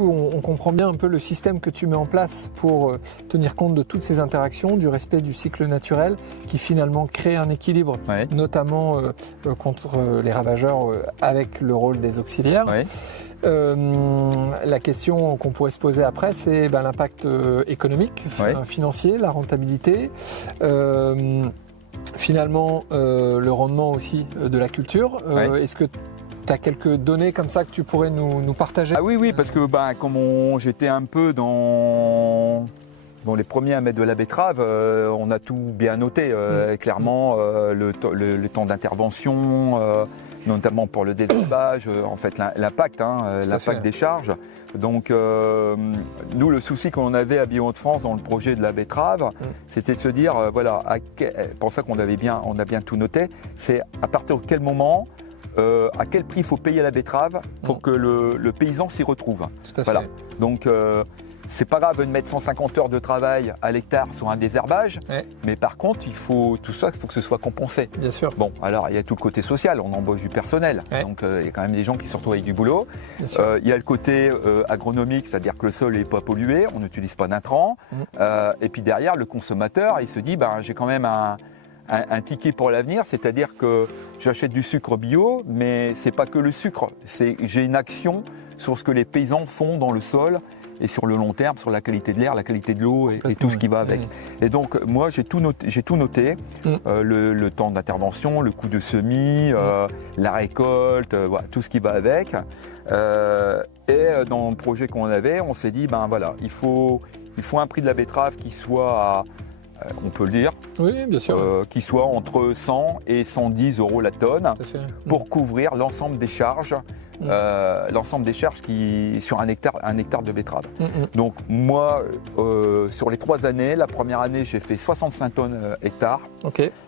coup, on comprend bien un peu le système que tu mets en place pour tenir compte de toutes ces interactions, du respect du cycle naturel, qui finalement crée un équilibre, Ouais. notamment contre les ravageurs avec le rôle des auxiliaires. Ouais. La question qu'on pourrait se poser après, c'est l'impact économique, financier, la rentabilité. Finalement, le rendement aussi de la culture. Est-ce que tu as quelques données comme ça que tu pourrais nous partager? Ah oui, parce que comme j'étais un peu dans les premiers à mettre de la betterave, on a tout bien noté. Clairement, le temps d'intervention, notamment pour le désherbage, en fait l'impact, l'impact des charges. Donc nous, le souci qu'on avait à Bio-Hauts-de-France dans le projet de la betterave, c'était de se dire, pour ça qu'on a bien tout noté, c'est à partir de quel moment, à quel prix il faut payer la betterave pour que le paysan s'y retrouve. Tout à fait. Donc c'est pas grave de mettre 150 heures de travail à l'hectare sur un désherbage, mais par contre, il faut que ce soit compensé. Bien sûr. Bon, alors il y a tout le côté social, on embauche du personnel, donc il y a quand même des gens qui se retrouvent avec du boulot. Il y a le côté agronomique, c'est-à-dire que le sol n'est pas pollué, on n'utilise pas d'intrants. Et puis derrière, le consommateur, il se dit, j'ai quand même un ticket pour l'avenir, c'est-à-dire que j'achète du sucre bio, mais c'est pas que le sucre, j'ai une action sur ce que les paysans font dans le sol et sur le long terme, sur la qualité de l'air, la qualité de l'eau et tout ce qui va avec. Et donc moi j'ai tout noté, le temps d'intervention, le coût de semis, la récolte, tout ce qui va avec. Et dans le projet qu'on avait, on s'est dit il faut un prix de la betterave qui soit on peut le dire, bien sûr. qui soit entre 100 et 110 euros la tonne pour couvrir l'ensemble des charges. Qui sur un hectare de betterave. Donc moi, sur les 3 années, la première année j'ai fait 65 tonnes hectare,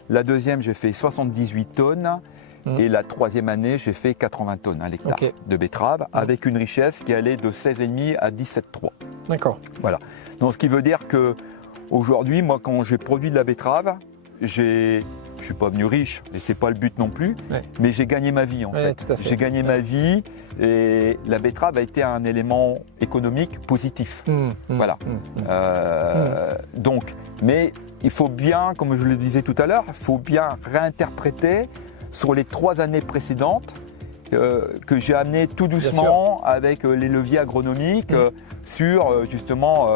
la deuxième j'ai fait 78 tonnes et la troisième année j'ai fait 80 tonnes à l'hectare de betterave avec une richesse qui allait de 16,5 à 17,3. D'accord. Voilà. Donc ce qui veut dire que aujourd'hui, moi quand j'ai produit de la betterave, je suis pas venu riche, et c'est pas le but non plus, mais j'ai gagné ma vie en fait. Tout à fait. J'ai gagné ma vie et la betterave a été un élément économique positif. Voilà. Donc, mais il faut bien, comme je le disais tout à l'heure, il faut bien réinterpréter sur les 3 années précédentes que j'ai amené tout doucement avec les leviers agronomiques sur justement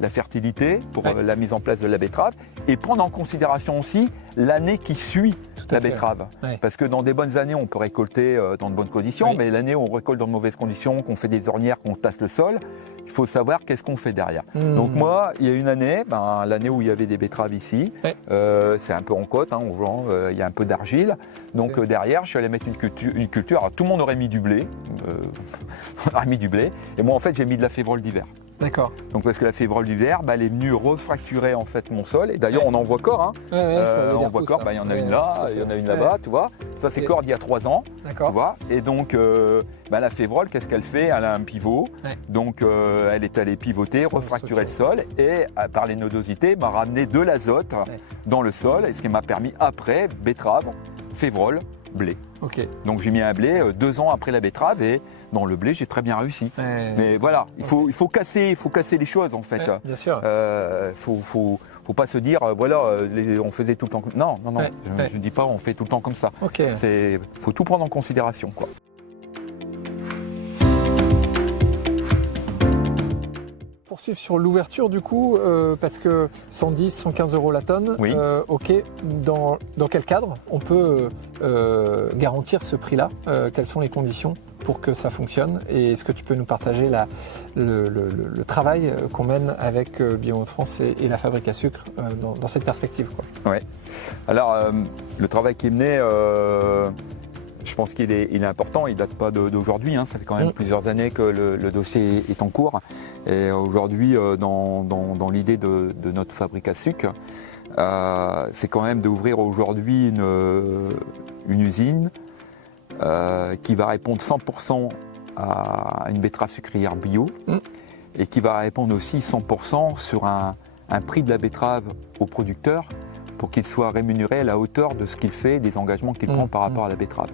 la fertilité pour la mise en place de la betterave et prendre en considération aussi l'année qui suit la betterave. Parce que dans des bonnes années, on peut récolter dans de bonnes conditions, mais l'année où on récolte dans de mauvaises conditions, qu'on fait des ornières, qu'on tasse le sol, il faut savoir qu'est-ce qu'on fait derrière. Donc moi, il y a une année, l'année où il y avait des betteraves ici, c'est un peu en côte, on voit, il y a un peu d'argile. Donc derrière, je suis allé mettre une culture. Alors tout le monde aurait mis du blé, et moi en fait j'ai mis de la févrole d'hiver. D'accord. Donc parce que la févrole d'hiver, elle est venue refracturer en fait mon sol. Et d'ailleurs on en voit corps. On voit corps. Il y en a une là, il y en a une là-bas, tu vois. Ça c'est corps d'il y a 3 ans. Tu vois. Et donc la févrole, qu'est-ce qu'elle fait? Elle a un pivot. Donc elle est allée pivoter, refracturer le sol et par les nodosités, m'a ramené de l'azote dans le sol. Et ce qui m'a permis après, betterave, févrole, blé. Donc j'ai mis un blé 2 ans après la betterave et dans le blé j'ai très bien réussi. Mais voilà, il faut casser les choses en fait. Bien sûr. Faut pas se dire on faisait tout le temps comme ça. Non, je ne dis pas on fait tout le temps comme ça. Faut tout prendre en considération quoi. Poursuivre sur l'ouverture du coup, parce que 110, 115 euros la tonne, dans quel cadre on peut garantir ce prix-là? Quelles sont les conditions pour que ça fonctionne? Et est-ce que tu peux nous partager le travail qu'on mène avec Bio-Hauts-de-France et la fabrique à sucre dans cette perspective quoi? Alors, le travail qui est mené, je pense qu'il est important, il ne date pas d'aujourd'hui, ça fait quand même plusieurs années que le dossier est en cours. Et aujourd'hui, dans l'idée de notre fabrique à sucre, c'est quand même d'ouvrir aujourd'hui une usine qui va répondre 100% à une betterave sucrière bio et qui va répondre aussi 100% sur un prix de la betterave aux producteurs pour qu'il soit rémunéré à la hauteur de ce qu'il fait, des engagements qu'il prend par rapport à la betterave.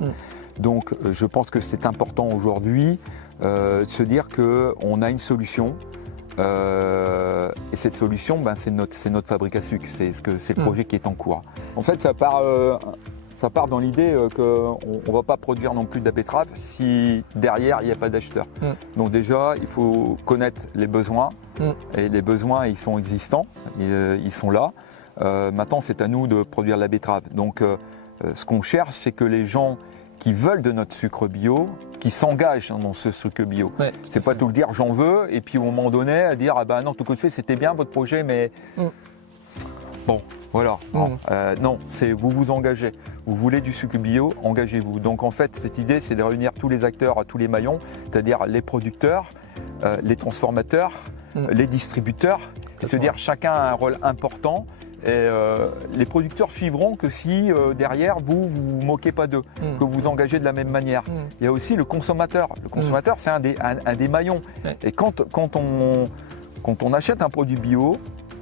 Donc je pense que c'est important aujourd'hui de se dire qu'on a une solution. Et cette solution, ben, c'est notre fabrique à sucre, c'est le projet qui est en cours. En fait, ça part dans l'idée qu'on ne va pas produire non plus de la betterave si derrière il n'y a pas d'acheteurs. Donc déjà, il faut connaître les besoins, et les besoins, ils sont existants, ils sont là. Maintenant, c'est à nous de produire de la betterave. Donc ce qu'on cherche, c'est que les gens qui veulent de notre sucre bio, qui s'engagent dans ce sucre bio. Ouais, c'est pas tout le dire j'en veux, et puis au moment donné à dire ah ben non, tout ce que je fais c'était bien votre projet, mais bon voilà. Non, c'est vous vous engagez. Vous voulez du sucre bio, engagez-vous. Donc en fait cette idée c'est de réunir tous les acteurs, tous les maillons, c'est-à-dire les producteurs, les transformateurs, les distributeurs, et se dire chacun a un rôle important. Et les producteurs suivront que si derrière vous vous moquez pas d'eux, que vous vous engagez de la même manière. Il y a aussi le consommateur. Le consommateur c'est un des maillons. Et quand on achète un produit bio,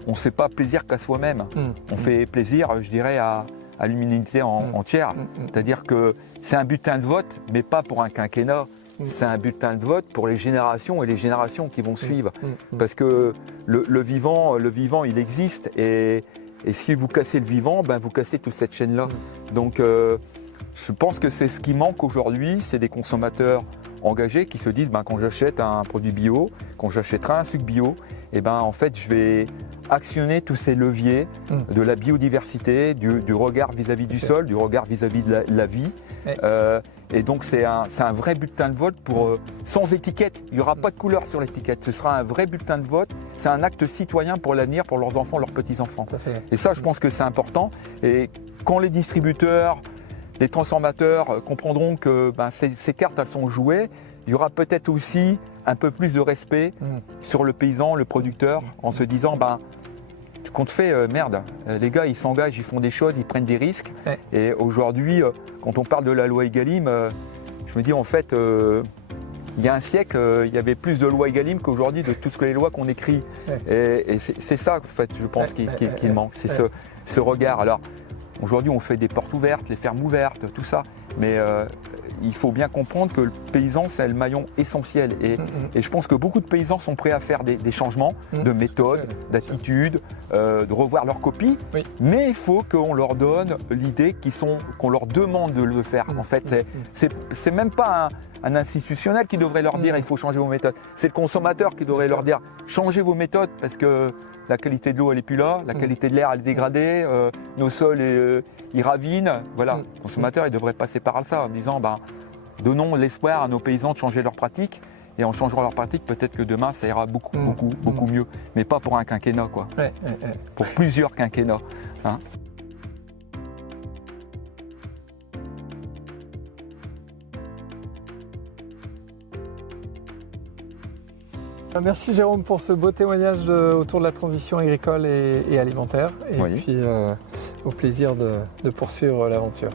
on ne se fait pas plaisir qu'à soi-même. On fait plaisir, je dirais, à l'humanité entière. C'est-à-dire que c'est un bulletin de vote, mais pas pour un quinquennat. C'est un bulletin de vote pour les générations et les générations qui vont suivre. Parce que le vivant, il existe. Et si vous cassez le vivant, ben vous cassez toute cette chaîne-là. Donc je pense que c'est ce qui manque aujourd'hui, c'est des consommateurs engagés qui se disent ben, quand j'achète un produit bio, quand j'achèterai un sucre bio, et ben, en fait je vais actionner tous ces leviers de la biodiversité, du regard vis-à-vis du sol, du regard vis-à-vis de la vie. Et donc c'est un vrai bulletin de vote sans étiquette. Il n'y aura pas de couleur sur l'étiquette. Ce sera un vrai bulletin de vote. C'est un acte citoyen pour l'avenir, pour leurs enfants, leurs petits-enfants. Et ça, je pense que c'est important. Et quand les distributeurs, les transformateurs comprendront que ben, ces cartes, elles sont jouées, il y aura peut-être aussi un peu plus de respect sur le paysan, le producteur, en se disant ben, qu'on te fait merde, les gars ils s'engagent, ils font des choses, ils prennent des risques. Et aujourd'hui, quand on parle de la loi Egalim, je me dis en fait, il y a un siècle, il y avait plus de lois Egalim qu'aujourd'hui de toutes les lois qu'on écrit. Et c'est ça en fait, je pense qu'il manque, c'est ce regard. Alors aujourd'hui on fait des portes ouvertes, les fermes ouvertes, tout ça, mais il faut bien comprendre que le paysan, c'est le maillon essentiel. Et je pense que beaucoup de paysans sont prêts à faire des changements de méthode, d'attitude, de revoir leur copie. Mais il faut qu'on leur donne l'idée qu'on leur demande de le faire. En fait, c'est même pas un institutionnel qui devrait leur dire il faut changer vos méthodes. C'est le consommateur qui devrait leur dire changez vos méthodes parce que la qualité de l'eau elle n'est plus là, la qualité de l'air elle est dégradée, nos sols ils ravinent. Voilà, le consommateur il devrait passer par ça en disant ben, donnons l'espoir à nos paysans de changer leurs pratiques. Et en changeant leurs pratiques, peut-être que demain ça ira beaucoup mieux. Mais pas pour un quinquennat quoi. Pour plusieurs quinquennats. Hein. Merci Jérôme pour ce beau témoignage autour de la transition agricole et alimentaire. Et puis au plaisir de poursuivre l'aventure.